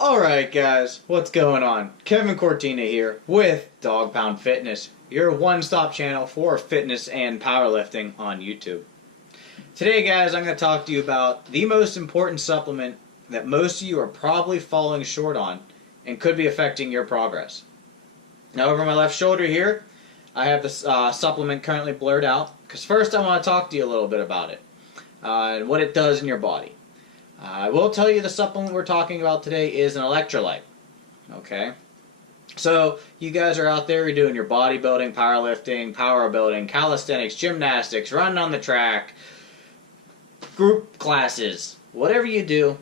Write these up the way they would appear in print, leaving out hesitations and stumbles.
Alright guys, what's going on? Kevin Cortina here with Dog Pound Fitness, your one-stop channel for fitness and powerlifting on YouTube. Today guys, I'm going to talk to you about the most important supplement that most of you are probably falling short on and could be affecting your progress. Now over my left shoulder here, I have this supplement currently blurred out, because first I want to talk to you a little bit about it and what it does in your body. I will tell you the supplement we're talking about today is an electrolyte. Okay? So, you guys are out there, you're doing your bodybuilding, powerlifting, power building, calisthenics, gymnastics, running on the track, group classes, whatever you do,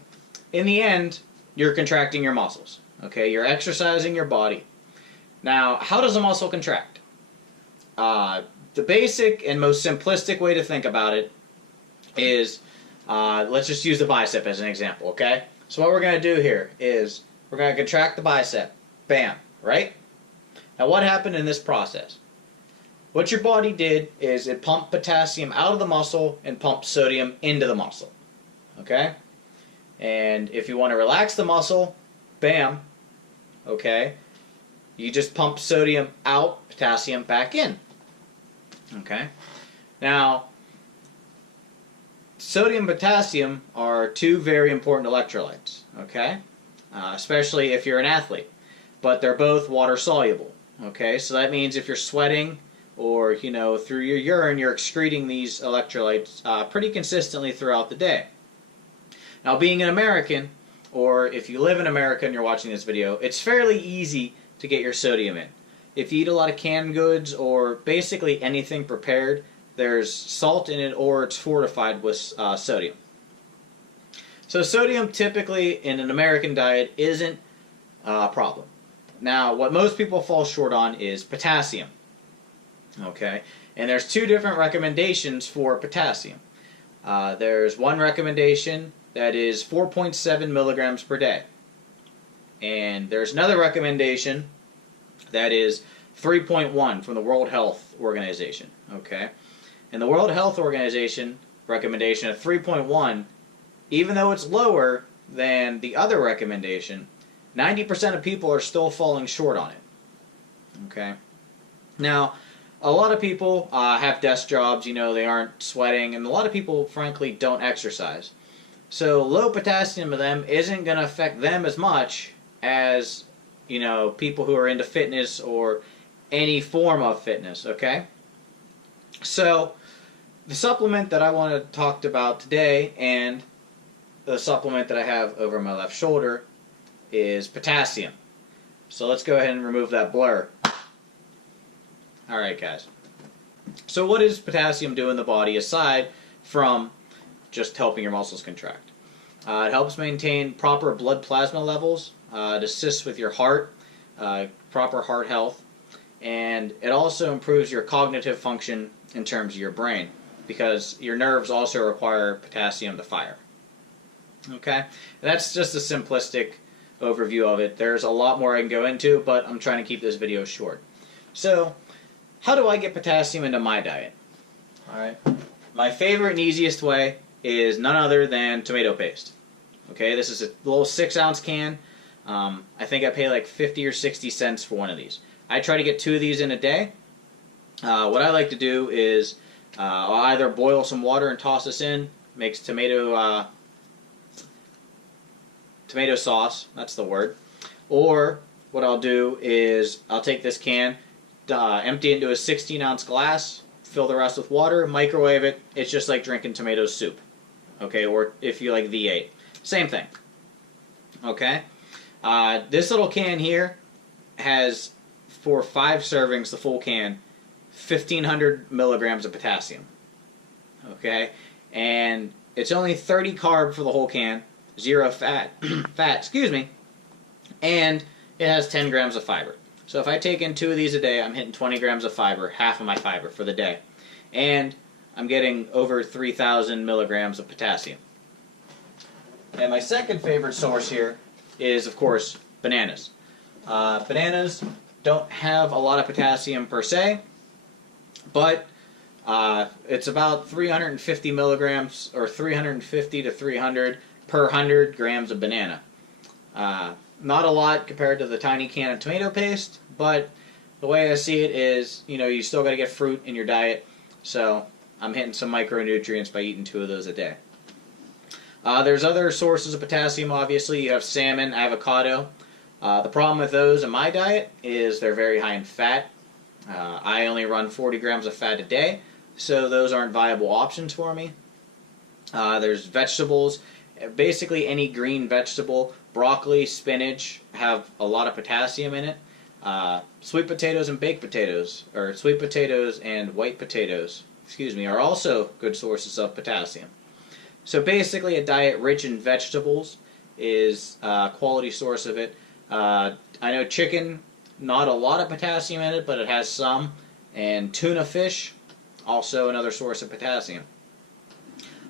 in the end, you're contracting your muscles. Okay? You're exercising your body. Now, how does a muscle contract? The basic and most simplistic way to think about it is let's just use the bicep as an example, okay? So what we're going to do here is we're going to contract the bicep. Bam, right? Now what happened in this process? What your body did is it pumped potassium out of the muscle and pumped sodium into the muscle, okay? And if you want to relax the muscle, bam, okay, you just pump sodium out, potassium back in, okay? Now, sodium and potassium are two very important electrolytes, okay? Especially if you're an athlete. But they're both water soluble, okay? So that means if you're sweating or, you know, through your urine, you're excreting these electrolytes pretty consistently throughout the day. Now, being an American, or if you live in America and you're watching this video, it's fairly easy to get your sodium in. If you eat a lot of canned goods or basically anything prepared, there's salt in it or it's fortified with sodium. So sodium typically in an American diet isn't a problem. Now what most people fall short on is potassium. Okay, and there's two different recommendations for potassium. There's one recommendation that is 4.7 milligrams per day. And there's another recommendation that is 3.1 from the World Health Organization. Okay. And the World Health Organization recommendation of 3.1, even though it's lower than the other recommendation, 90% of people are still falling short on it. Okay? Now, a lot of people have desk jobs, you know, they aren't sweating, and a lot of people, frankly, don't exercise. So low potassium to them isn't going to affect them as much as, you know, people who are into fitness or any form of fitness, okay? So, the supplement that I want to talk about today, and the supplement that I have over my left shoulder, is potassium. So let's go ahead and remove that blur. Alright guys. So what does potassium do in the body aside from just helping your muscles contract? It helps maintain proper blood plasma levels, it assists with your heart, proper heart health, and it also improves your cognitive function in terms of your brain, because your nerves also require potassium to fire. Okay? That's just a simplistic overview of it. There's a lot more I can go into, but I'm trying to keep this video short. So, how do I get potassium into my diet? Alright? My favorite and easiest way is none other than tomato paste. Okay? This is a little 6-ounce can. I think I pay like 50 or 60 cents for one of these. I try to get 2 of these in a day. What I like to do is I'll either boil some water and toss this in, makes tomato sauce, that's the word, or what I'll do is I'll take this can, empty it into a 16-ounce glass, fill the rest with water, microwave it. It's just like drinking tomato soup, okay, or if you like V8, same thing, okay. This little can here has, for 5 servings, the full can, 1,500 milligrams of potassium. Okay? And it's only 30 carb for the whole can, 0 fat, excuse me, and it has 10 grams of fiber. So if I take in 2 of these a day, I'm hitting 20 grams of fiber, half of my fiber for the day. And I'm getting over 3,000 milligrams of potassium. And my second favorite source here is, of course, bananas. Bananas don't have a lot of potassium per se, but it's about 350 milligrams, or 350 to 300 per 100 grams of banana. Not a lot compared to the tiny can of tomato paste, but the way I see it is, you still got to get fruit in your diet, so I'm hitting some micronutrients by eating 2 of those a day. There's other sources of potassium, obviously. You have salmon, avocado. The problem with those in my diet is they're very high in fat. I only run 40 grams of fat a day, so those aren't viable options for me. There's vegetables. Basically any green vegetable, broccoli, spinach, have a lot of potassium in it. Sweet potatoes and baked potatoes, or sweet potatoes and white potatoes, are also good sources of potassium. So basically a diet rich in vegetables is a quality source of it. I know chicken, not a lot of potassium in it, but it has some. And tuna fish, also another source of potassium.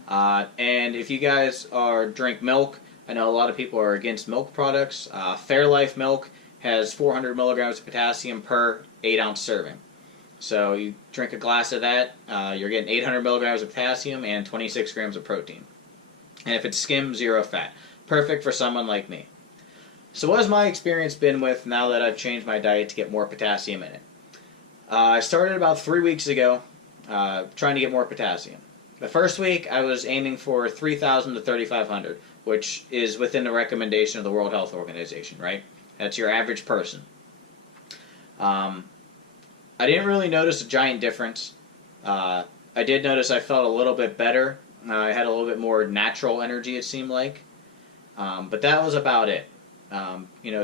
And if you guys drink milk, I know a lot of people are against milk products. Fairlife milk has 400 milligrams of potassium per 8-ounce serving. So you drink a glass of that, you're getting 800 milligrams of potassium and 26 grams of protein. And if it's skim, 0 fat. Perfect for someone like me. So what has my experience been with now that I've changed my diet to get more potassium in it? I started about 3 weeks ago trying to get more potassium. The first week I was aiming for 3,000 to 3,500, which is within the recommendation of the World Health Organization, right? That's your average person. I didn't really notice a giant difference. I did notice I felt a little bit better. I had a little bit more natural energy, it seemed like. But that was about it.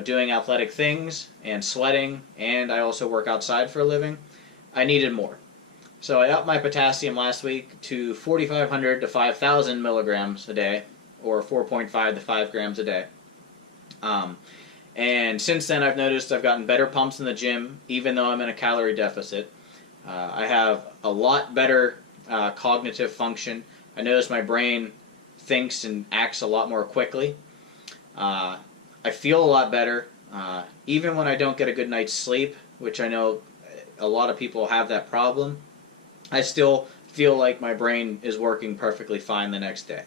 Doing athletic things and sweating, and I also work outside for a living, I needed more. So I upped my potassium last week to 4,500 to 5,000 milligrams a day, or 4.5 to 5 grams a day. And since then I've noticed I've gotten better pumps in the gym, even though I'm in a calorie deficit. I have a lot better cognitive function. I notice my brain thinks and acts a lot more quickly. I feel a lot better, even when I don't get a good night's sleep, which I know a lot of people have that problem. I still feel like my brain is working perfectly fine the next day.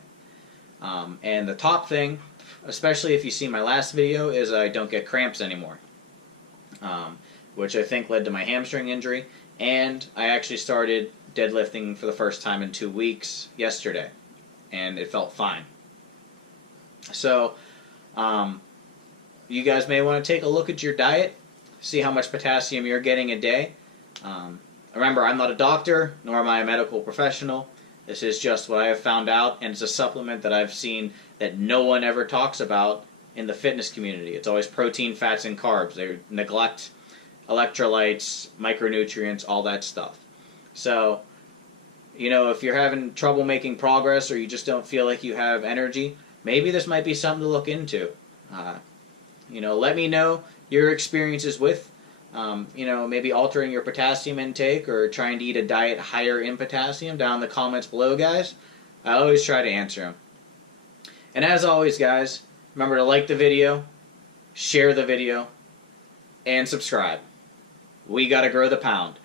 And the top thing, especially if you see my last video, is I don't get cramps anymore, which I think led to my hamstring injury. And I actually started deadlifting for the first time in 2 weeks yesterday, and it felt fine. So you guys may want to take a look at your diet, see how much potassium you're getting a day. Remember, I'm not a doctor, nor am I a medical professional. This is just what I have found out, and it's a supplement that I've seen that no one ever talks about in the fitness community. It's always protein, fats, and carbs. They neglect electrolytes, micronutrients, all that stuff. So, if you're having trouble making progress or you just don't feel like you have energy, maybe this might be something to look into. Let me know your experiences with maybe altering your potassium intake or trying to eat a diet higher in potassium down in the comments below, guys. I always try to answer them. And as always, guys, remember to like the video, share the video, and subscribe. We gotta grow the pound.